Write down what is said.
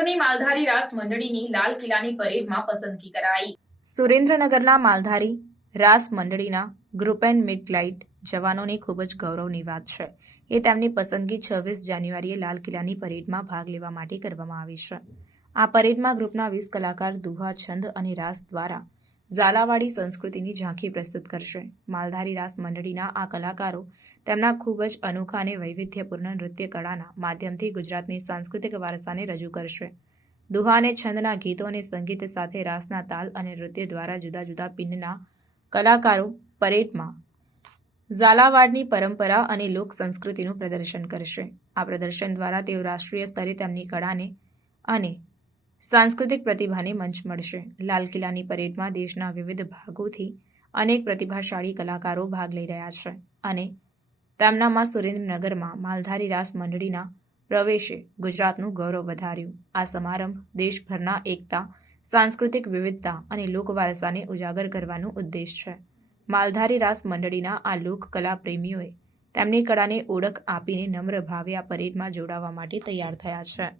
સુરેન્દ્રનગરની માલધારી રાસ મંડળીની લાલ કિલ્લાની પરેડમાં પસંદગી કરાઈ। સુરેન્દ્રનગરના માલધારી રાસ મંડળીના ગ્રુપ એન્ડ મિડલાઇટ જવાનોની ખૂબ જ ગૌરવની વાત છે એ તેમની પસંદગી 26 જાન્યુઆરીએ લાલ કિલ્લાની પરેડમાં ભાગ લેવા માટે કરવામાં આવી છે। આ પરેડમાં ગ્રુપના 20 કલાકાર દુહા, છંદ અને રાસ દ્વારા ઝાલાવાડી સંસ્કૃતિની ઝાંખી પ્રસ્તુત કરશે। માલધારી રાસ મંડળીના આ કલાકારો તેમના ખૂબ જ અનોખા અને વૈવિધ્યપૂર્ણ નૃત્ય કળાના માધ્યમથી ગુજરાતની સાંસ્કૃતિક વારસાને રજૂ કરશે। દુહા અને છંદના ગીતો અને સંગીત સાથે રાસના તાલ અને નૃત્ય દ્વારા જુદા જુદા પિનના કલાકારો પરેડમાં ઝાલાવાડની પરંપરા અને લોક સંસ્કૃતિનું પ્રદર્શન કરશે। આ પ્રદર્શન દ્વારા તેઓ રાષ્ટ્રીય સ્તરે તેમની કળાને અને સાંસ્કૃતિક પ્રતિભાને મંચ મળશે। લાલ કિલ્લાની પરેડમાં દેશના વિવિધ ભાગોથી અનેક પ્રતિભાશાળી કલાકારો ભાગ લઈ રહ્યા છે અને તેમનામાં સુરેન્દ્રનગરમાં માલધારી રાસ મંડળીના પ્રવેશે ગુજરાતનું ગૌરવ વધાર્યું। આ સમારંભ દેશભરના એકતા, સાંસ્કૃતિક વિવિધતા અને લોકવારસાને ઉજાગર કરવાનો ઉદ્દેશ છે। માલધારી રાસ મંડળીના આ લોક કલા પ્રેમીઓએ તેમની કળાને ઓળખ આપીને નમ્ર ભાવે આ પરેડમાં જોડાવા માટે તૈયાર થયા છે।